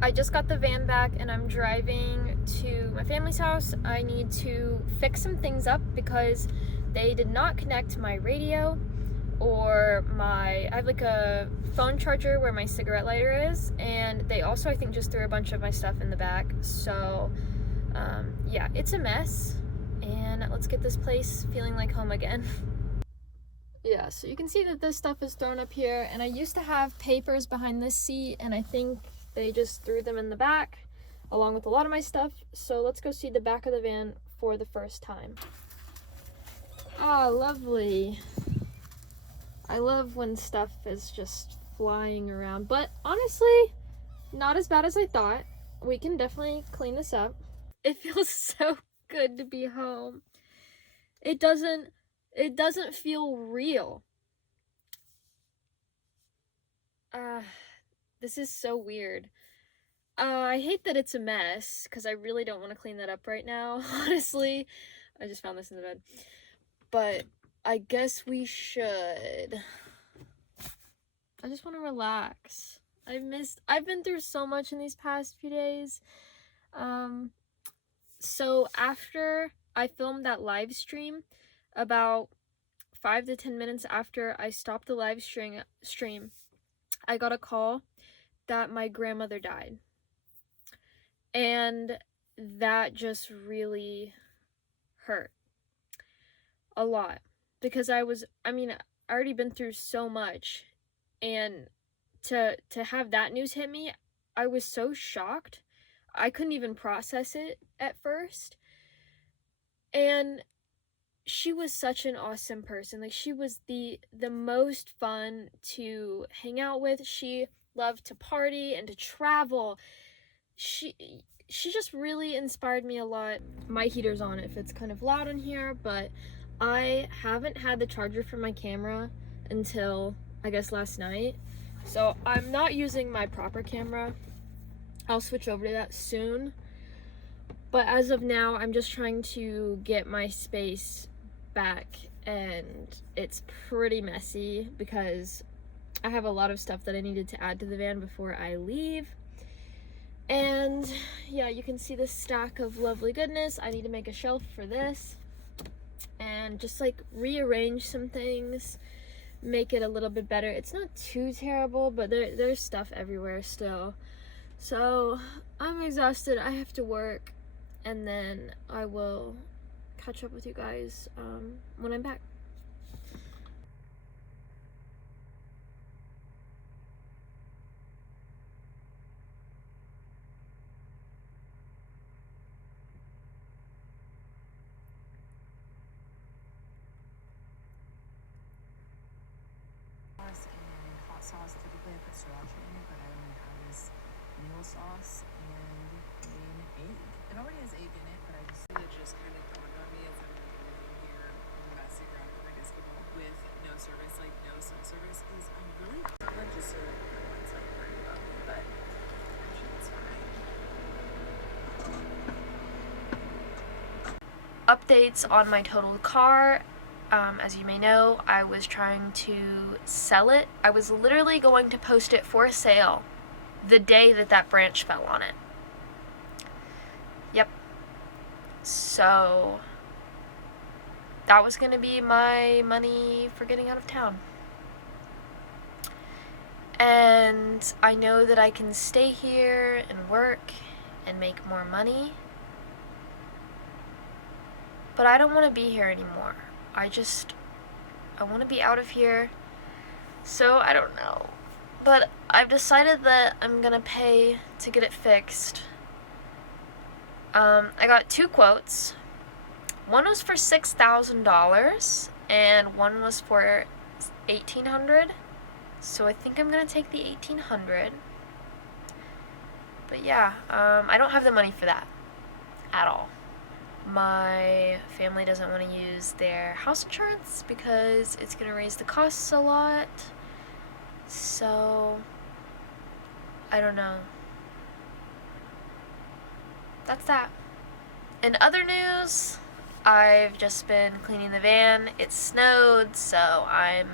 I just got the van back and I'm driving to my family's house. I need to fix some things up because they did not connect my radio or I have like a phone charger where my cigarette lighter is, and they also I think just threw a bunch of my stuff in the back. So yeah, it's a mess, and let's get this place feeling like home again. Yeah, so you can see that this stuff is thrown up here, and I used to have papers behind this seat, and I think they just threw them in the back along with a lot of my stuff. So let's go see the back of the van for the first time. Ah, lovely. I love when stuff is just flying around, but honestly, not as bad as I thought. We can definitely clean this up. It feels so good to be home. It doesn't feel real. This is so weird. I hate that it's a mess, because I really don't want to clean that up right now, honestly. I just found this in the bed. But I guess we should. I just want to relax. I've been through so much in these past few days. So after I filmed that live stream, about 5 to 10 minutes after I stopped the live stream, I got a call that my grandmother died. And that just really hurt a lot, because I already been through so much, and to have that news hit me, I was so shocked. I couldn't even process it at first. And she was such an awesome person. Like, she was the most fun to hang out with. She loved to party and to travel. She just really inspired me a lot. My heater's on if it's kind of loud in here, but I haven't had the charger for my camera until, I guess, last night. So I'm not using my proper camera. I'll switch over to that soon. But as of now, I'm just trying to get my space back, and it's pretty messy because I have a lot of stuff that I needed to add to the van before I leave. And yeah, you can see this stack of lovely goodness. I need to make a shelf for this and just like rearrange some things, make it a little bit better. It's not too terrible, but there's stuff everywhere still. So I'm exhausted. I have to work, and then I will catch up with you guys when I'm back. And hot sauce. Typically I put sriracha in it, but I only have this meal sauce and an egg. It already has egg in it, but I just kind of dawned on me as I'm living here messing around with my basketball with no service, like no cell service, is I'm really struggling, just so no one's like worried about me, but actually it's fine. Updates on my totaled car. As you may know, I was trying to sell it. I was literally going to post it for sale the day that branch fell on it. Yep. So that was going to be my money for getting out of town. And I know that I can stay here and work and make more money, but I don't want to be here anymore. I want to be out of here. So I don't know, but I've decided that I'm gonna pay to get it fixed. I got 2 quotes. One was for $6,000 and one was for $1,800. So I think I'm gonna take the $1,800. But yeah, I don't have the money for that at all. My family doesn't want to use their house insurance because it's going to raise the costs a lot. So, I don't know. That's that. In other news, I've just been cleaning the van. It snowed, so I'm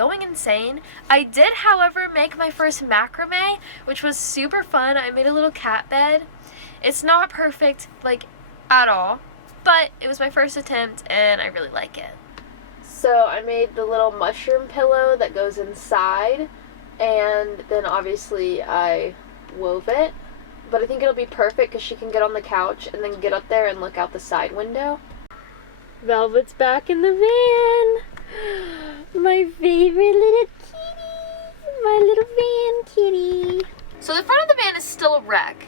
going insane. I did, however, make my first macrame, which was super fun. I made a little cat bed. It's not perfect, like, at all, but it was my first attempt, and I really like it. So I made the little mushroom pillow that goes inside, and then obviously I wove it. But I think it'll be perfect because she can get on the couch and then get up there and look out the side window. Velvet's back in the van. My favorite little kitty. My little van kitty. So the front of the van is still a wreck,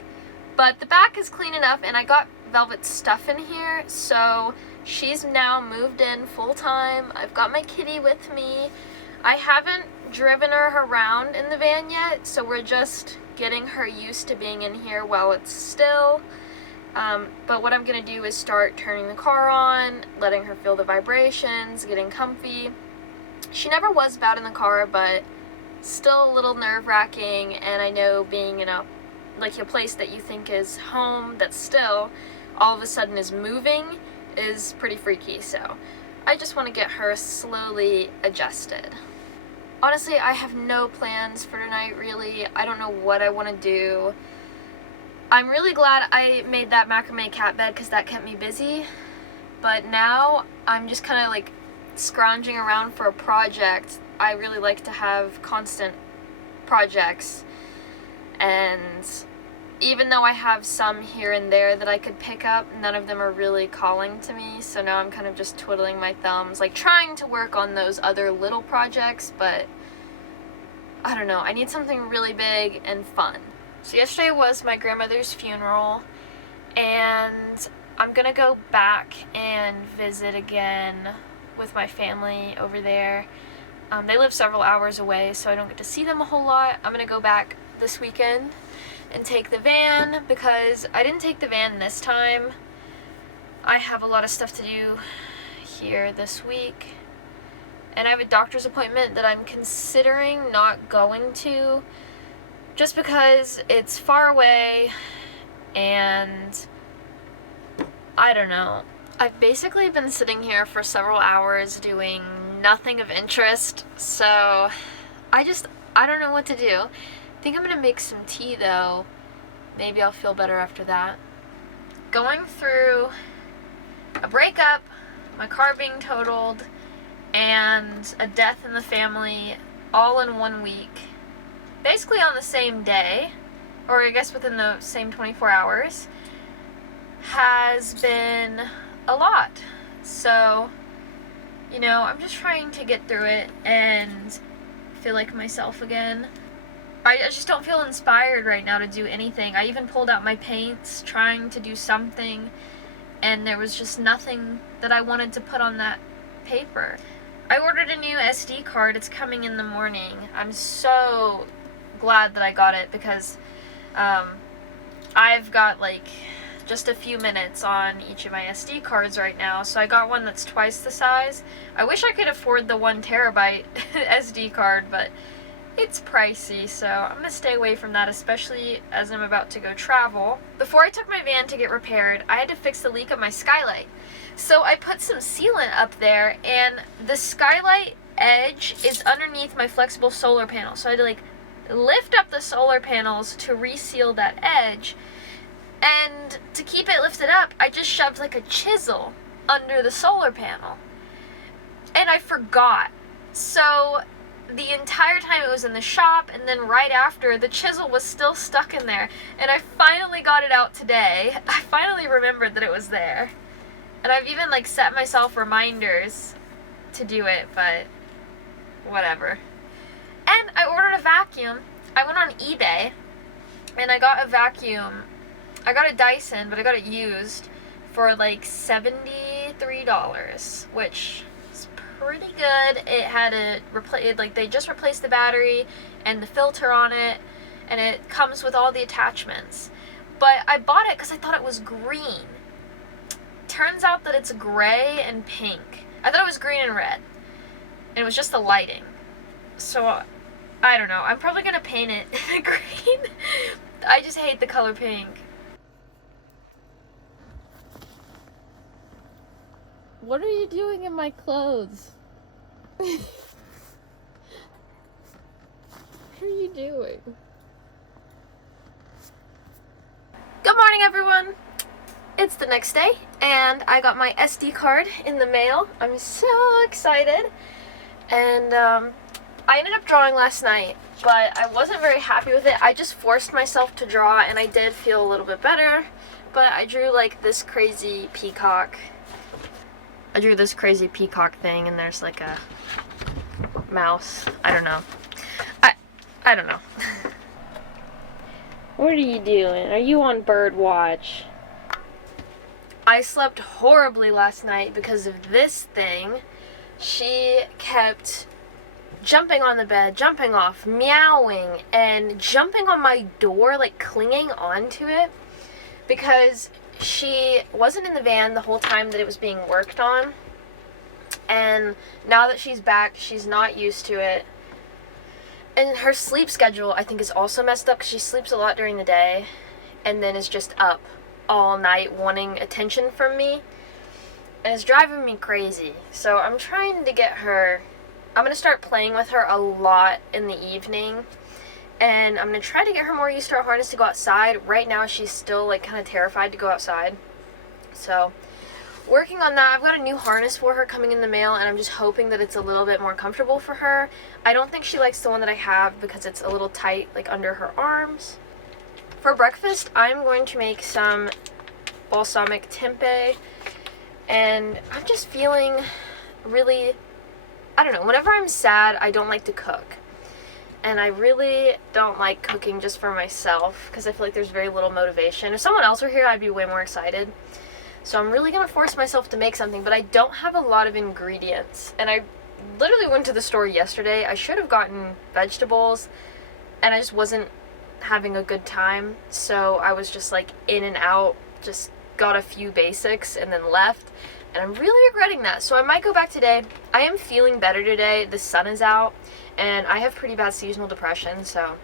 but the back is clean enough, and I got Velvet's stuff in here, so she's now moved in full time. I've got my kitty with me. I haven't driven her around in the van yet, so we're just getting her used to being in here while it's still. But what I'm gonna do is start turning the car on, letting her feel the vibrations, getting comfy. She never was bad in the car, but still a little nerve-wracking, and I know being in a place that you think is home that still all of a sudden is moving is pretty freaky, so I just want to get her slowly adjusted. Honestly, I have no plans for tonight, really. I don't know what I want to do. I'm really glad I made that macrame cat bed because that kept me busy. But now I'm just kind of like scrounging around for a project. I really like to have constant projects. And even though I have some here and there that I could pick up, none of them are really calling to me. So now I'm kind of just twiddling my thumbs, like trying to work on those other little projects, but I don't know. I need something really big and fun. So yesterday was my grandmother's funeral, and I'm gonna go back and visit again with my family over there. They live several hours away, so I don't get to see them a whole lot. I'm gonna go back this weekend and take the van, because I didn't take the van this time. I have a lot of stuff to do here this week, and I have a doctor's appointment that I'm considering not going to, just because it's far away, and I don't know. I've basically been sitting here for several hours doing nothing of interest, so I don't know what to do. I think I'm gonna make some tea though. Maybe I'll feel better after that. Going through a breakup, my car being totaled, and a death in the family all in 1 week. Basically on the same day, or I guess within the same 24 hours, has been a lot. So, you know, I'm just trying to get through it and feel like myself again. I just don't feel inspired right now to do anything. I even pulled out my paints, trying to do something, and there was just nothing that I wanted to put on that paper. I ordered a new SD card. It's coming in the morning. I'm so glad that I got it, because I've got like just a few minutes on each of my SD cards right now, so I got one that's twice the size. I wish I could afford the 1 terabyte SD card, but it's pricey, so I'm gonna stay away from that, especially as I'm about to go travel. Before I took my van to get repaired, I had to fix the leak of my skylight. So I put some sealant up there, and the skylight edge is underneath my flexible solar panel. So I had to like lift up the solar panels to reseal that edge. And to keep it lifted up, I just shoved like a chisel under the solar panel. And I forgot. So the entire time it was in the shop, and then right after, the chisel was still stuck in there. And I finally got it out today. I finally remembered that it was there. And I've even like set myself reminders to do it, but whatever. And I ordered a vacuum. I went on eBay and I got a vacuum. I got a Dyson, but I got it used for like $73, which is pretty good. It had they just replaced the battery and the filter on it, and it comes with all the attachments. But I bought it because I thought it was green. Turns out that it's gray and pink. I thought it was green and red, and it was just the lighting. So I don't know. I'm probably gonna paint it green. I just hate the color pink. What are you doing in my clothes? What are you doing? Good morning, everyone. It's the next day, and I got my SD card in the mail. I'm so excited. And I ended up drawing last night, but I wasn't very happy with it. I just forced myself to draw, and I did feel a little bit better. But I drew like this crazy peacock. I drew this crazy peacock thing, and there's like a mouse. I don't know. I don't know. What are you doing? Are you on bird watch? I slept horribly last night because of this thing. She kept jumping on the bed, jumping off, meowing, and jumping on my door, like clinging onto it, because she wasn't in the van the whole time that it was being worked on. And now that she's back, she's not used to it. And her sleep schedule, I think, is also messed up because she sleeps a lot during the day and then is just up all night wanting attention from me. And it's driving me crazy. So I'm trying to get her... I'm going to start playing with her a lot in the evening. And I'm going to try to get her more used to her harness to go outside. Right now, she's still, like, kind of terrified to go outside. So, working on that. I've got a new harness for her coming in the mail, and I'm just hoping that it's a little bit more comfortable for her. I don't think she likes the one that I have because it's a little tight, like, under her arms. For breakfast, I'm going to make some balsamic tempeh. And I'm just feeling really... I don't know, whenever I'm sad, I don't like to cook. And I really don't like cooking just for myself because I feel like there's very little motivation. If someone else were here, I'd be way more excited. So I'm really going to force myself to make something, but I don't have a lot of ingredients. And I literally went to the store yesterday. I should have gotten vegetables, and I just wasn't having a good time. So I was just like in and out, just got a few basics and then left. And I'm really regretting that. So I might go back today. I am feeling better today. The sun is out. And I have pretty bad seasonal depression. So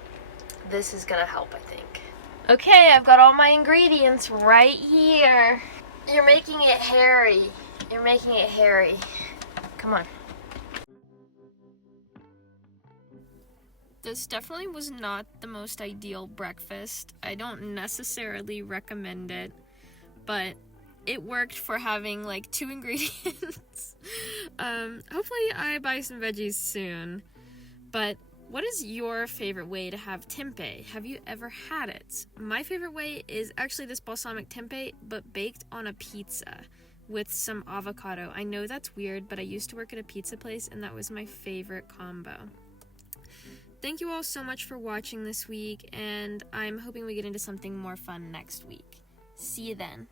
this is going to help, I think. Okay, I've got all my ingredients right here. You're making it hairy. You're making it hairy. Come on. This definitely was not the most ideal breakfast. I don't necessarily recommend it. But... it worked for having like 2 ingredients. Hopefully I buy some veggies soon. But what is your favorite way to have tempeh? Have you ever had it? My favorite way is actually this balsamic tempeh, but baked on a pizza with some avocado. I know that's weird, but I used to work at a pizza place and that was my favorite combo. Thank you all so much for watching this week, and I'm hoping we get into something more fun next week. See you then.